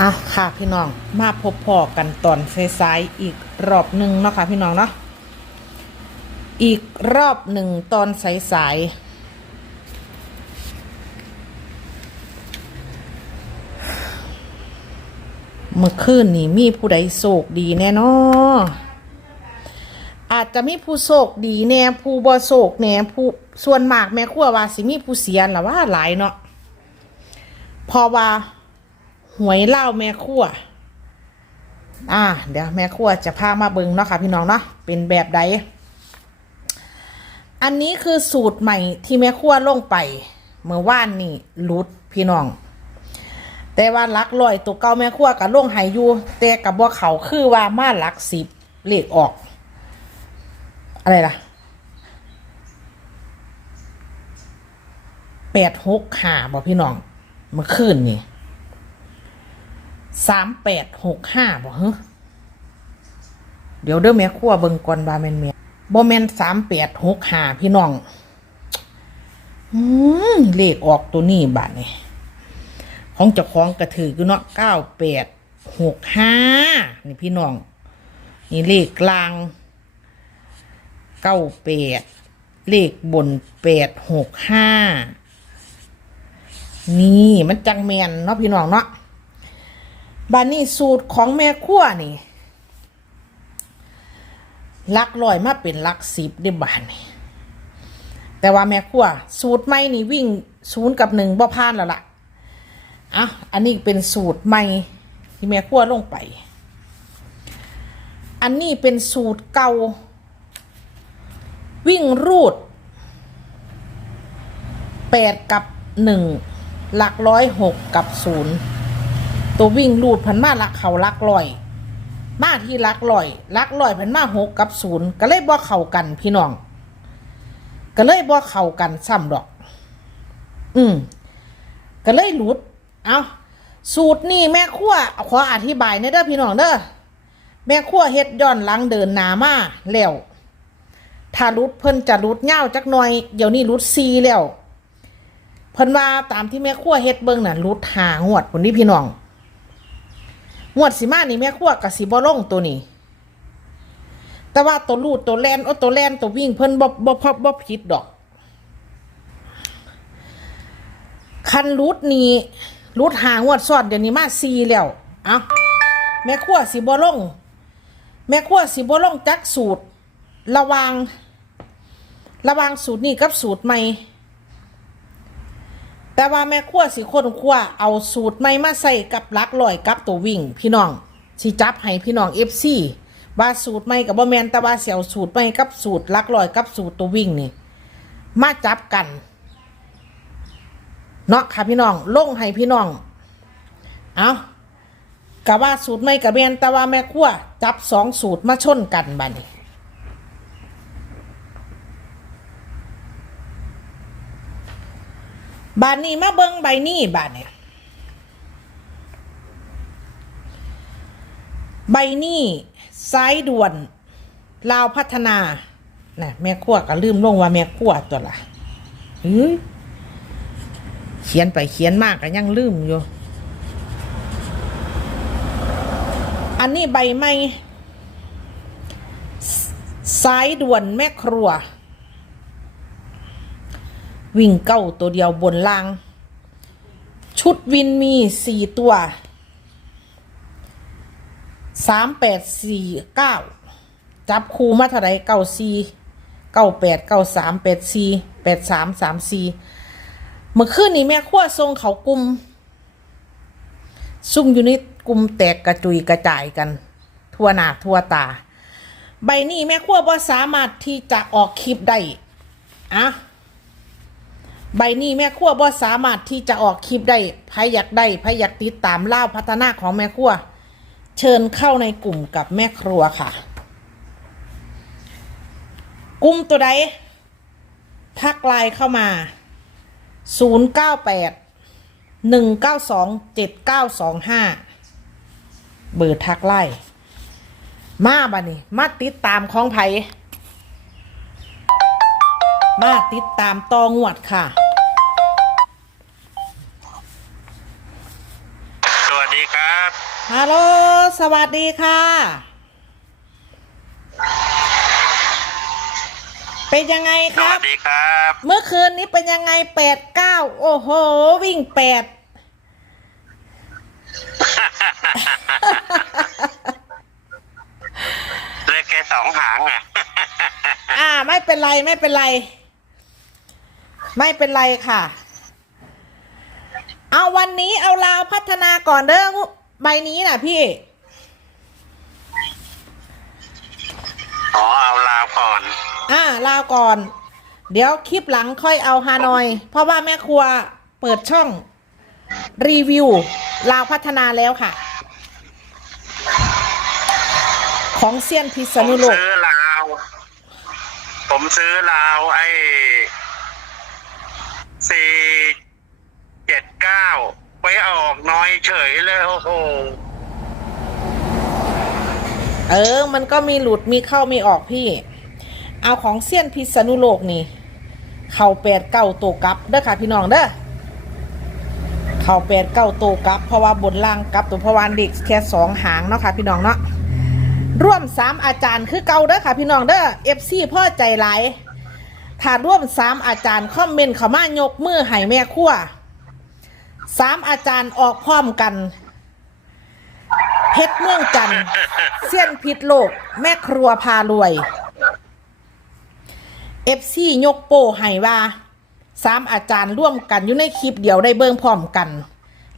อะค่ะพี่น้องมาพบพอกันตอนสายๆอีกรอบหนึ่งเนาะค่ะพี่น้องเนาะอีกรอบหนึ่งตอนสายๆเมื่อคืนนี่มีผู้ใดโศกดีแน่นออาจจะมีผู้โศกดีแน่ผู้บ่โศกแน่ผู้ส่วนมากแม่ครัวว่าสิมีผู้เสียนละว่าหลายเนาะเพอว่า หวยเล่าแม่ขั้วอ่า เดี๋ยวแม่ขั้วจะพามาเบิงเนาะค่ะพี่น้องเนาะเป็นแบบใดอันนี้คือสูตรใหม่ที่แม่ขั้วลงไป เมื่อว่านนี่รุดพี่น้อง แต่ว่าลักลอยตัวเก่าแม่ขั้วกับลงไหอยู่แต่กับบ่เขาคือว่ามาลักสิบเลขออก อะไรล่ะแปดหกห้าบ่พี่น้องเมื่อคืนนี่ สามแปดหกห้าบ่ฮะเดี๋ยวเด้อแม่ครัวเบิงก่อนว่าแม่นแม่บ่แม่นสามแปดหกห้าพี่น้อง อืมเลขออกตัวนี้บาทนี่ของเจ้าของกระถืออยู่เนาะเก้าแปดหกห้านี่พี่น้อง นี่เลขกลางเก้าแปดเลขบนแปดหกห้านี่มันจังแมนเนาะพี่น้องเนาะ บานนี้สูตรของแม่ขั้วนี่ลักลอยมาเป็นลักสิบได้บานนี่แต่ว่าแม่ขั้วสูตรใหม่นี่วิ่งศูนย์กับหนึ่งบ่พลาดแล้วล่ะอะอันนี้เป็นสูตรใหม่ที่แม่ขั้วลงไป อันนี้เป็นสูตรเก่า วิ่งรูดแปดกับหนึ่งหลักร้อยหกกับศูนย์ ตัววิ่งลูดพันมาลักเขาลักลอย มาที่ลักลอยลักลอยพันมาหกกับศูนย์ก็เลยบ่เข้ากันพี่น้อง ก็เลยบ่เข้ากันซ้ำดอก อืมก็เลยหลุด เอาสูตรนี่แม่ครัวขออธิบายในเด้อพี่น้องเด้อแม่ครัวเฮ็ดย้อนหลังเดินหนามาแล้วถ้ารุดเพิ่นจะรุดเง่าจักหน่อย เดี๋ยวนี้รุดซีแล้ว เพิ่นว่าตามที่แม่ครัวเฮ็ดเบิ่งน่ะรุดหางวดพุ่นนี่พี่น้อง งวดสิมานี่แม่ครัวกับสิบ่ลงตัวนี้ แต่ว่าตัวลูดตัวแลนโอ้ตัวแลนตัววิ่งเพิ่นบ่บ่พบบ่ผิดดอก คันรูดนี้รูดหางวดซ้อนเดี๋ยวนี้มาซีแล้ว เอาแม่ครัวสิบ่ลง แม่ครัวสิบ่ลงจักสูตร ระวางระวางสูตรนี้กับสูตรใหม่ แต่ว่าแม่ขั้วสิคนขั้วเอาสูตรใหม่มาใส่กับลักลอยกับตัววิ่ง พี่น้องสิจับให้พี่น้องเอฟซีว่าสูตรใหม่กับบ่แมนแต่ว่าเสี่ยวสูตรใหม่กับสูตรลักลอยกับสูตรตัววิ่งนี่มาจับกันเนาะค่ะพี่น้องลงให้พี่น้อง เอากะว่าสูตรใหม่กับแมนแต่ว่าแม่ขั้วจับสองสูตรมาชนกันบัดนี้ บานนี้มาเบิ้งใบนี้บานเนี่ยใบนี้ซ้ายด่วนลาวพัฒนาน่ะแม่ขั้วก็ลืมลงว่าแม่ขั้วตัวละเฮ้ยเขียนไปเขียนมากก็ยังลืมอยู่ อันนี้ใบไม้ซ้ายด่วนแม่ครัว วิ่งเก้าตัวเดียวบนล่าง ชุดวินมีสี่ตัวสามแปดสี่เก้าจับคูมาเท่าไรเก้าสี่เก้าแปดเก้าสามแปดสี่แปดสามสามสี่เมื่อคืนนี้แม่ขั้วทรงเขากลุ่มซุ่มอยู่ในกลุ่มแตกกระจุยกระจายกัน ทั่วหน้าทั่วตา ใบนี้แม่ขั้วบ่สามารถที่จะออกคลิปได้อะ ใบนี้แม่ขั้วบ่สามารถที่จะออกคลิปได้ใครอยากได้ใครอยากติดตามเล่าพัฒนาของแม่ขั้วเชิญเข้าในกลุ่มกับแม่ครัวค่ะ กลุ่มตัวใดทักไลน์เข้ามา 098 192 7925 เบอร์ทักไลน์มาบัดนี้มาติดตามของไผ่ มาติดตามตองวดค่ะ สวัสดีครับฮัลโหลสวัสดีค่ะ เป็นยังไงสครัวับ สดีครับ เมื่อคืนนี้เป็นยังไงแปดเก้าโอ้โห วิ่งแปด เลขแค่สองหางอะ อ่า ไม่เป็นไรไม่เป็นไร ไม่เป็นไรค่ะ เอาวันนี้เอาลาวพัฒนาก่อนเด้อใบนี้น่ะพี่ อ๋อเอาลาวก่อน อ่าลาวก่อน เดี๋ยวคลิปหลังค่อยเอาฮานอย เพราะว่าแม่ครัวเปิดช่อง รีวิวลาวพัฒนาแล้วค่ะ ของเซียนพิษผมณุโลกซื้อลาว ผมซื้อลาวไอ้ สี่เจ็ดเก้าไปออกน้อยเฉยเลยโอ้โหเออ มันก็มีหลุดมีเข้ามีออกพี่ เอาของเซียนพิษณุโลกนี่ เข่าแปดเก้าตัวกลับเด้อค่ะพี่น้องเด้อ เข่าแปดเก้าตัวกลับ เพราะว่าบนล่างกลับตัวเพราะว่าเด็กแค่สองหางเนาะค่ะพี่น้องเนาะ ร่วมสามอาจารย์คือเก่าเด้อค่ะพี่น้องเด้อเอฟซีพ่อใจหลาย ถ้าร่วมสามอาจารย์คอมเมนต์เขามายกมือให้แม่ครัวสามอาจารย์ออกพร้อมกัน เพชรเมืองจันทร์เสี้ยนพิษโลก แม่ครัวพารวยเอฟซียกโป้ให้ว่าสามอาจารย์ร่วมกันอยู่ในคลิปเดียวได้เบิ่งพร้อมกัน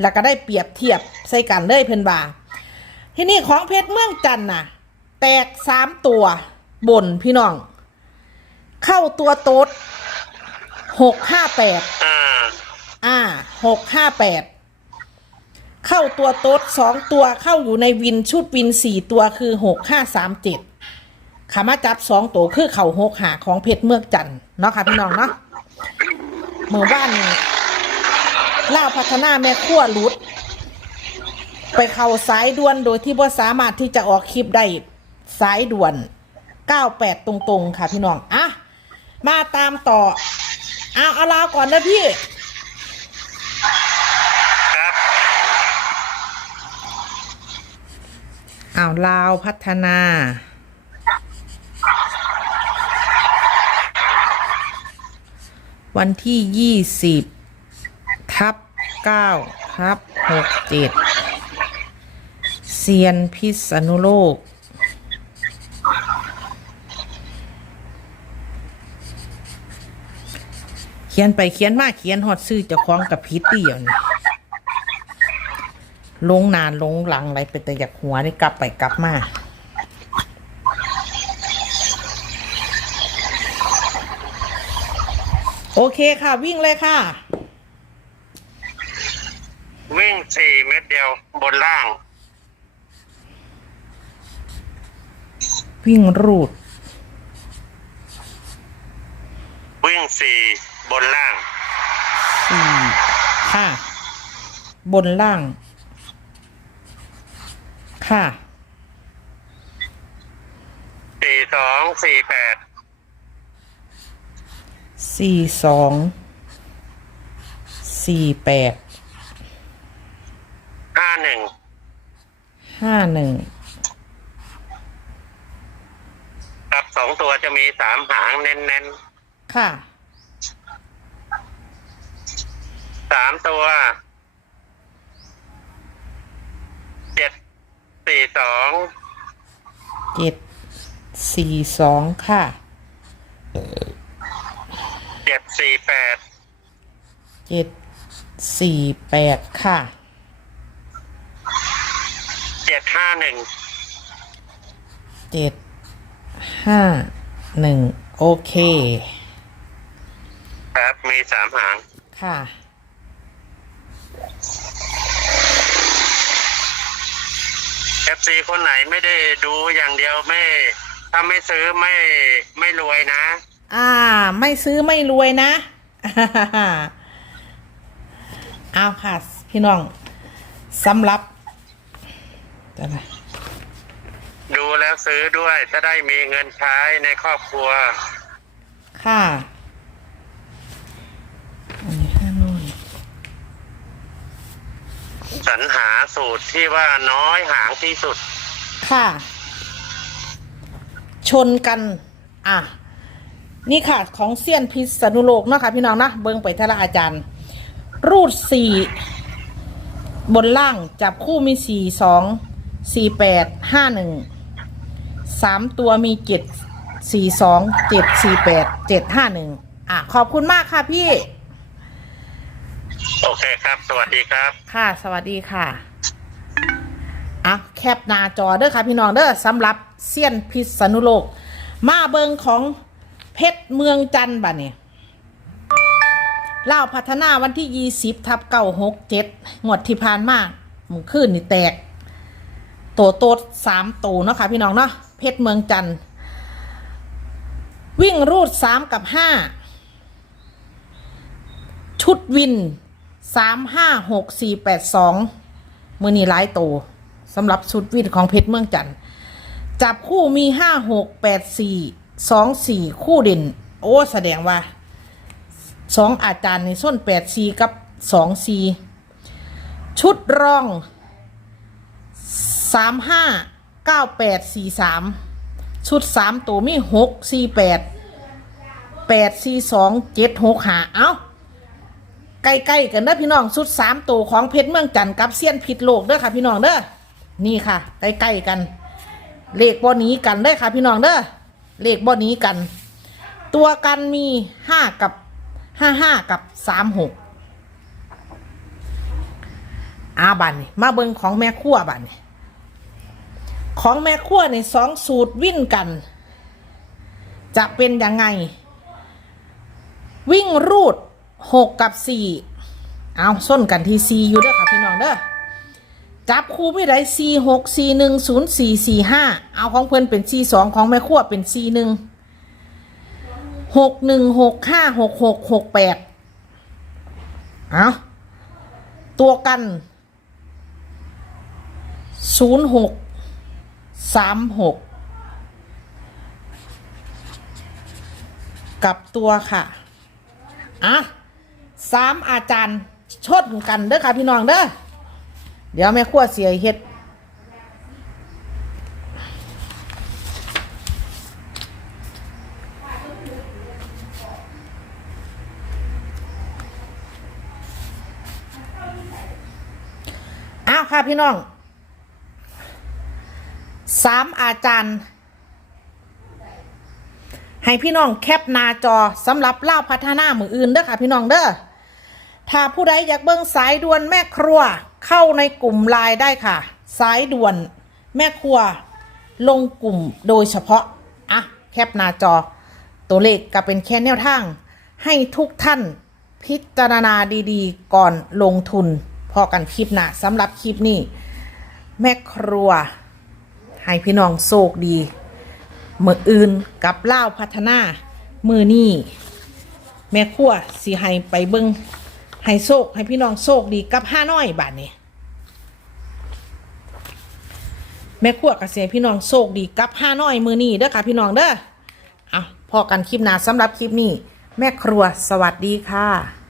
แล้วก็ได้เปรียบเทียบใส่กันเลยเพิ่นว่าที่นี่ของเพชรเมืองจันทน์น่ะ แตกสามตัวบนพี่น้อง เข้าตัวโต๊ดหกห้าแปดอ่าอ่าหกห้าแปดเข้าตัวโต๊ดสองตัวเข้าอยู่ในวินชุดวินสี่ตัวคือหกห้าสามเจ็ดขามาจับสองตัวคือเข่าหกหาของเพชรเมืองจันทน์เนาะค่ะพี่น้องเนาะเมื่อว่านนี้ล่าวพัฒนาแม่ขั้วรุด ไปเข้าสายด่วนโดยที่บ่สามารถที่จะออกคลิปได้สายด่วน98ตรงๆ ค่ะพี่น้องอะ มาตามต่อ เอาเอาลาวก่อนนะพี่ ครับเอาลาวพัฒนา วันที่ยี่สิบทับเก้าทับหกเจ็ดเซียนพิษณุโลก เขียนไปเขียนมาเขียนฮอดซื้อเจะคล้าของกับพิษเดียวนี่ลงนานลงหลังอะไรเป็นแต่อยากหัวนี่กลับไปกลับมาโอเคค่ะ วิ่งเลยค่ะ วิ่งสี่เม็ดเดียวบนล่าง วิ่งรูด วิ่งสี่ บนล่างสี่ค่ะ บนล่าง ค่ะสี่สองสี่แปดสี่สองสี่แปดห้าหนึ่งห้าหนึ่งกับสองตัวจะมีสามหางเน้นค่ะ ๆ สามตัวเจ็ดสี่สองเจ็ดสี่สองค่ะ เจ็ดสี่แปดเจ็ดสี่แปดค่ะ เจ็ดห้าหนึ่งเจ็ดห้าหนึ่งโอเค ครับมีสามหางค่ะ อฟซีคนไหนไม่ได้ดูอย่างเดียวไม่ ถ้าไม่ซื้อไม่ไม่รวยนะ อ่า ไม่ซื้อไม่รวยนะ เอาค่ะ พี่น้องสำหรับจะไรดูแล้วซื้อด้วยจะได้มีเงินใช้ในครอบครัว ค่ะอันนี้ห้านู่น ส รรหาสูตรที่ว่าน้อยหางที่สุด ค่ะ ชนกัน อะ นี่ค่ะ ของเซียนพิษณุโลกเนาะค่ะพี่น้องนะเบิ้งไปทละอาจารย์ รูดสี่บนล่างจับคู่มีสี่สองสี่แปดห้าหนึ่งสามตัวมีเจ็ดสี่สองเจ็ดสี่แปดเจ็ดห้าหนึ่งอะ ขอบคุณมากค่ะพี่ โอเคครับ สวัสดีครับ ค่ะ สวัสดีค่ะอะแคปหน้าจอเด้อค่ะพี่น้องเด้อสำหรับเซียนพิษณุโลก มาเบิงของเพชรเมืองจันทร์บ่ะเนี่ยเล่าพัฒนาวันที่ยี่สิบทับเก้าหกเจ็ดงวดที่ผ่านมามือขึ้นนี่แตก โตโตดสามตูเนาะค่ะพี่น้องเนาะเพชรเมืองจันทร์วิ่งรูดสามกับห้าชุดวิน สามห้าหกสี่แปดสองมือนี้หลายโตสำหรับชุดวินของเพชรเมืองจันทร์จับคู่มีห้าหกแปดสี่สองสี่คู่เด่น โอ้แสดงว่าสองอาจารย์ในส้นแปดสี่กับสองสี่ชุดรองสามห้าเก้าแปดสี่สามชุดสามตัวมีหกสี่แปดแปดสี่สองเจ็ดหกหาเอ้า ใกล้ๆกันเด้อพี่น้องสุดสามตัวของเพชรเมืองจันทร์กับเซียนผิดโลกเด้อค่ะพี่น้องเด้อนี่ค่ะใกล้ๆกัน เลขบ่หนี้กันเด้อค่ะพี่น้องเด้อเลขบ่หนี้กัน ตัวกันมีห้ากับห้าห้ากับสามหกอาบันมาเบิงของแม่ขั้วบันของแม่ขั้วในสองสูตรวิ่นกัน จะเป็นยังไง วิ่งรูด หกกับสี่เอาส้นกันที่สี่อยู่เด้อค่ะพี่น้องเด้อจับคู่ไม่ได้สี่หกสี่หนึ่งศูนย์สี่สี่ห้าเอาของเพื่อนเป็นสี่สองของแม่ขั้วเป็นสี่หนึ่งหกหนึ่งหกห้าหกหกหกแปดเอาตัวกันศูนย์หกสามหกกับตัวค่ะ อะ สามอาจารย์ชดกันเด้อค่ะพี่น้องเด้อเดี๋ยวแม่ขั้วเสียเฮ็ดอ้าวค่ะพี่น้องสามอาจารย์ ให้พี่น้องแคปหน้าจอสำหรับเล่าพัฒนามืออื่นเด้อค่ะ พี่น้องเด้อถ้าผู้ใดอยากเบิ่งสายด่วนแม่ครัวเข้าในกลุ่มไลน์ได้ค่ะ สายด่วนแม่ครัว ลงกลุ่มโดยเฉพาะอะแคปหน้าจอ ตัวเลขก็เป็นแค่แนวทาง ให้ทุกท่านพิจารณาดีๆ ก่อนลงทุน พอกันคลิปหน้าสำหรับคลิปนี้ แม่ครัว ให้พี่น้องโชคดี มืออื่นกับเล่าพัฒนา มือนี่แม่ครัวสิให้ไปเบิงให้โชคให้พี่น้องโชคดีกับห้าน้อยบาทนี้แม่ครัวกับเสียพี่น้องโชคดีกับห้าน้อยมือนี่เด้อค่ะพี่น้องเด้ออะพอกันคลิปหน้าสำหรับคลิปนี้ แม่ครัวสวัสดีค่ะ